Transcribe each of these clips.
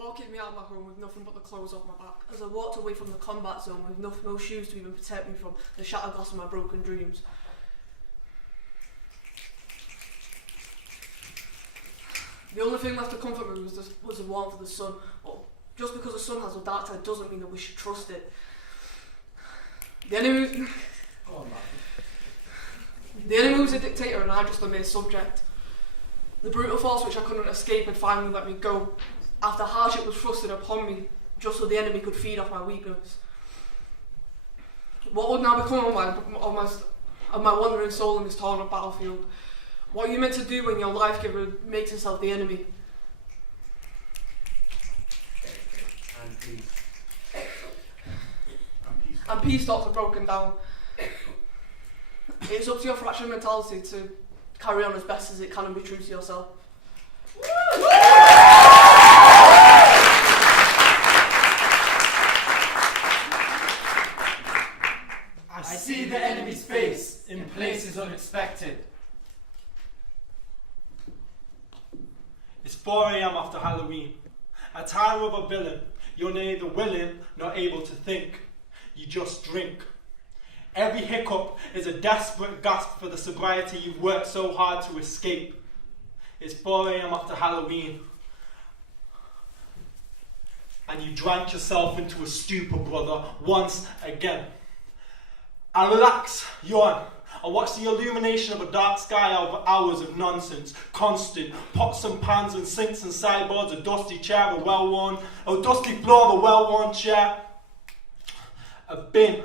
war kicked me out of my home with nothing but the clothes off my back. As I walked away from the combat zone with no shoes to even protect me from the shattered glass of my broken dreams. The only thing left to comfort me was the warmth of the sun. But just because the sun has a dark side doesn't mean that we should trust it. The enemy was a dictator and I just a mere subject. The brutal force which I couldn't escape had finally let me go, after hardship was thrusted upon me, just so the enemy could feed off my weakness. What would now become of my wandering soul in this torn up battlefield? What are you meant to do when your life giver makes himself the enemy? And peace thoughts are broken down. It's up to your fractured mentality to carry on as best as it can and be true to yourself. I see the enemy's face in places unexpected. It's 4 a.m. after Halloween, a time of a villain. You're neither willing nor able to think. You just drink. Every hiccup is a desperate gasp for the sobriety you've worked so hard to escape. It's 4 a.m. after Halloween, and you drank yourself into a stupor, brother, once again. I relax, yawn. I watch the illumination of a dark sky over hours of nonsense, constant pots and pans and sinks and sideboards, a dusty chair, a dusty floor of a well-worn chair, a bin,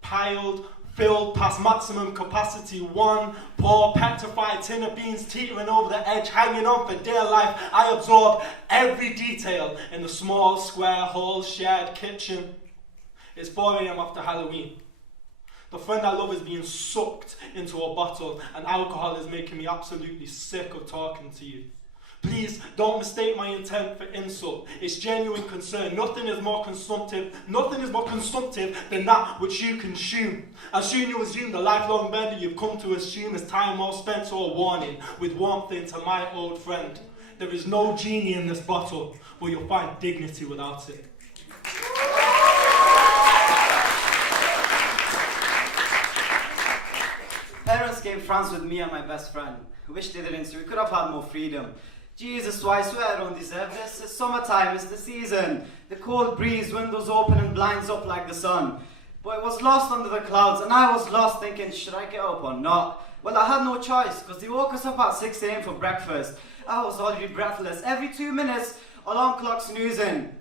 piled, filled past maximum capacity, one poor petrified tin of beans teetering over the edge, hanging on for dear life. I absorb every detail in the small square hall shared kitchen. It's 4 a.m. after Halloween. The friend I love is being sucked into a bottle, and alcohol is making me absolutely sick of talking to you. Please don't mistake my intent for insult. It's genuine concern. Nothing is more consumptive than that which you consume. And soon you assume the lifelong bender you've come to assume is time well spent, or a warning with warmth into my old friend. There is no genie in this bottle, but you'll find dignity without it. Parents came France with me and my best friend. Wish they didn't, so we could have had more freedom. Jesus, so I swear I don't deserve this. It's summertime, it's the season. The cold breeze, windows open and blinds up like the sun. But it was lost under the clouds, and I was lost thinking, should I get up or not? Well, I had no choice, because they woke us up at 6 a.m. for breakfast. I was already breathless. Every 2 minutes, alarm clock snoozing.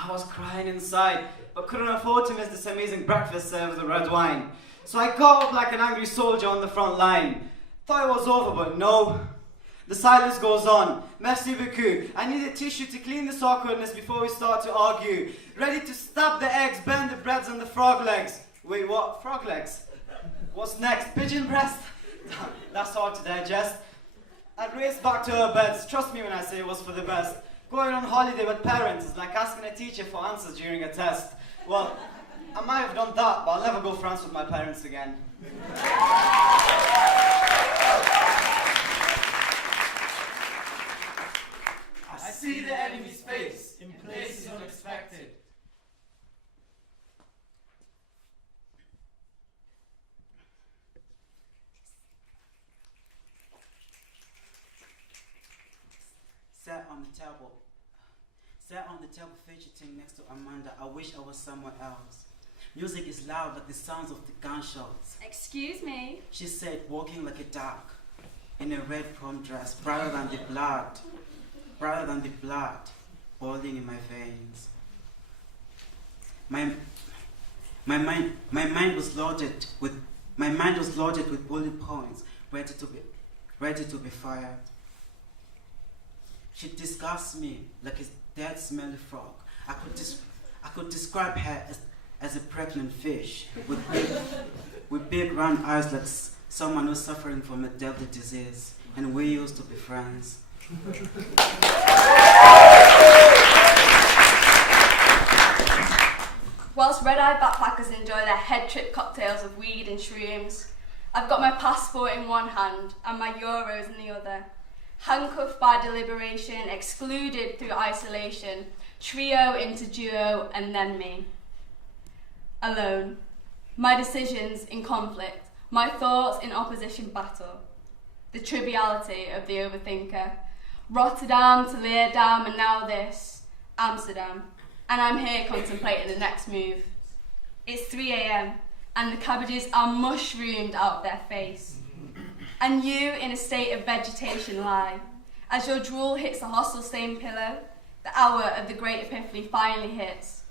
I was crying inside, but couldn't afford to miss this amazing breakfast served with red wine. So I got up like an angry soldier on the front line. Thought it was over, but no. The silence goes on. Merci beaucoup. I need a tissue to clean this awkwardness before we start to argue. Ready to stab the eggs, bend the breads and the frog legs. Wait, what? Frog legs? What's next? Pigeon breast? That's hard to digest. I'd race back to our beds. Trust me when I say it was for the best. Going on holiday with parents is like asking a teacher for answers during a test. Well, I might have done that, but I'll never go France with my parents again. I see the enemy's face in places unexpected. Sat on the table fidgeting next to Amanda. I wish I was somewhere else. Music is loud like the sounds of the gunshots. Excuse me? She said, walking like a dog in a red prom dress, brighter than the blood, boiling in my veins. My mind was loaded with bullet points, ready to be fired. She disgusts me like a dead, smelly frog. I could describe her as a pregnant fish with big round eyes like someone who's suffering from a deadly disease, and we used to be friends. Whilst red-eyed backpackers enjoy their head-trip cocktails of weed and shrooms, I've got my passport in one hand and my euros in the other. handcuffed by deliberation, excluded through isolation, trio into duo, and then me. Alone. My decisions in conflict, my thoughts in opposition battle. The triviality of the overthinker. Rotterdam to Leerdam and now this, Amsterdam. And I'm here contemplating the next move. It's 3 a.m. and the cabbages are mushroomed out their face. And you in a state of vegetation lie. As your drool hits the hostel-stained pillow, the hour of the great epiphany finally hits.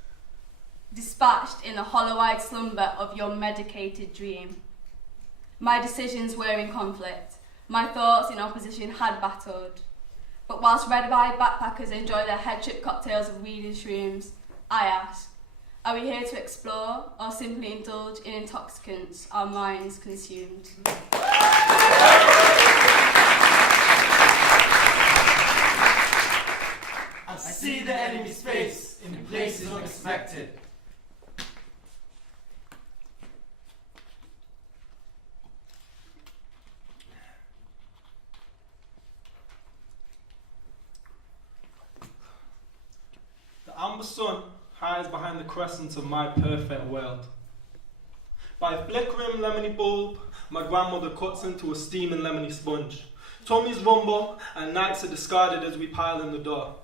Dispatched in the hollow-eyed slumber of your medicated dream. My decisions were in conflict. My thoughts in opposition had battled. But whilst red-eyed backpackers enjoy their head-trip cocktails of weed and shrooms, I ask, are we here to explore or simply indulge in intoxicants our minds consumed? I see the enemy's face in places unexpected. The amber sun hides behind the crescent of my perfect world. By a flickering lemony bulb, my grandmother cuts into a steaming lemony sponge. Tummies rumble and nights are discarded as we pile in the door.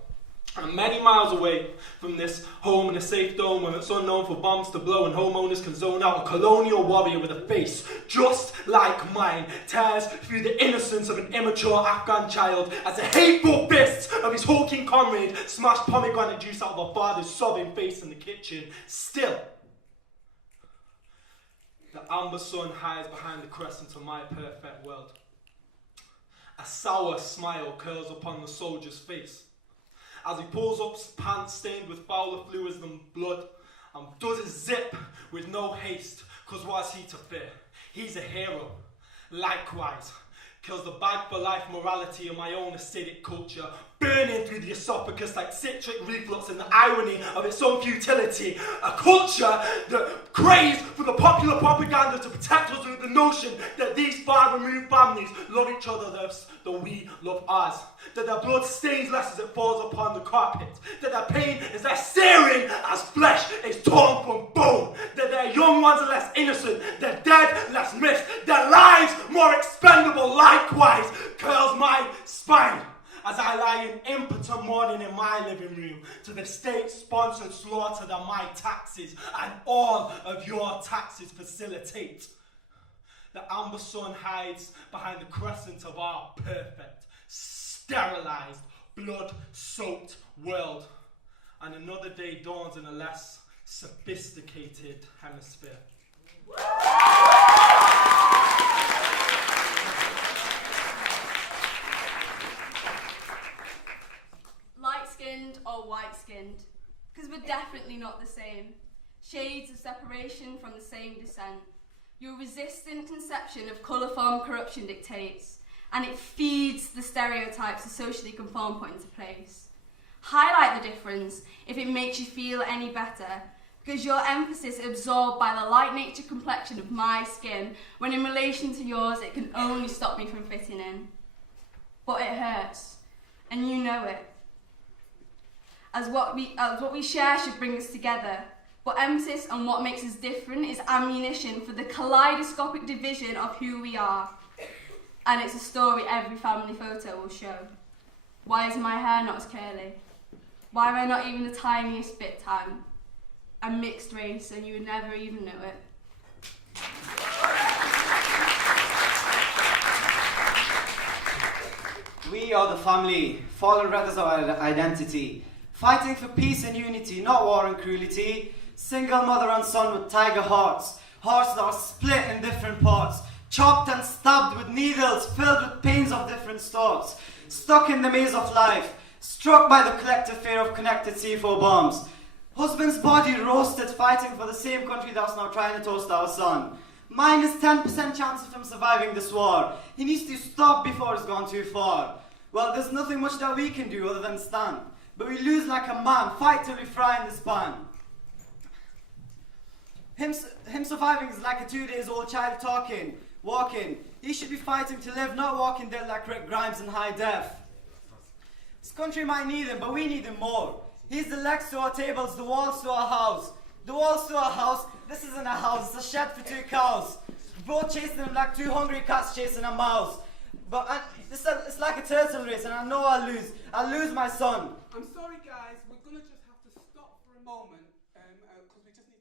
I'm many miles away from this home in a safe dome where it's unknown for bombs to blow and homeowners can zone out. A colonial warrior with a face just like mine tears through the innocence of an immature Afghan child as the hateful fists of his hulking comrade smash pomegranate juice out of a father's sobbing face in the kitchen. Still, the amber sun hides behind the crescent of my perfect world. A sour smile curls upon the soldier's face as he pulls up his pants stained with fouler fluids than blood and does his zip with no haste, cause what's he to fear? He's a hero. Likewise, kills the bag for life morality of my own acidic culture, burning through the esophagus like citric reflux in the irony of its own futility. A culture that craves for the popular propaganda to protect us with the notion that these far-removed families love each other less than we love ours. That their blood stains less as it falls upon the carpet. That their pain is less searing as flesh is torn from bone. That their young ones are less innocent, their dead less missed, their lives more expendable. Likewise curls my spine as I lie in impotent mourning in my living room to the state-sponsored slaughter that my taxes and all of your taxes facilitate. The amber sun hides behind the crescent of our perfect, sterilized, blood-soaked world. And another day dawns in a less sophisticated hemisphere. Light-skinned or white-skinned? Because we're definitely not the same. Shades of separation from the same descent. Your resistant conception of colour-form corruption dictates, and it feeds the stereotypes a socially conform put into place. Highlight the difference if it makes you feel any better, because your emphasis is absorbed by the light-natured complexion of my skin, when in relation to yours it can only stop me from fitting in. But it hurts, and you know it. As what we share should bring us together, but emphasis on what makes us different is ammunition for the kaleidoscopic division of who we are. And it's a story every family photo will show. Why is my hair not as curly? Why am I not even the tiniest bit tan? I'm mixed race and you would never even know it. We are the family, fallen red as our identity, fighting for peace and unity, not war and cruelty. Single mother and son with tiger hearts, hearts that are split in different parts, chopped and stabbed with needles, filled with pains of different sorts, stuck in the maze of life, struck by the collective fear of connected C4 bombs. Husband's body roasted, fighting for the same country that's now trying to toast our son. Minus 10% chance of him surviving this war. He needs to stop before it's gone too far. Well, there's nothing much that we can do other than stand. But we lose like a man, fight till we fry in this pan. Him surviving is like a 2 days old child talking. walking. He should be fighting to live, not walking dead like Rick Grimes in high def. This country might need him, but we need him more. He's the legs to our tables, the walls to our house. The walls to our house, this isn't a house, it's a shed for 2 cows. Both chasing him like 2 hungry cats chasing a mouse. But it's like a turtle race, and I know I'll lose. I'll lose my son. I'm sorry, guys. We're gonna just have to stop for a moment, because we just need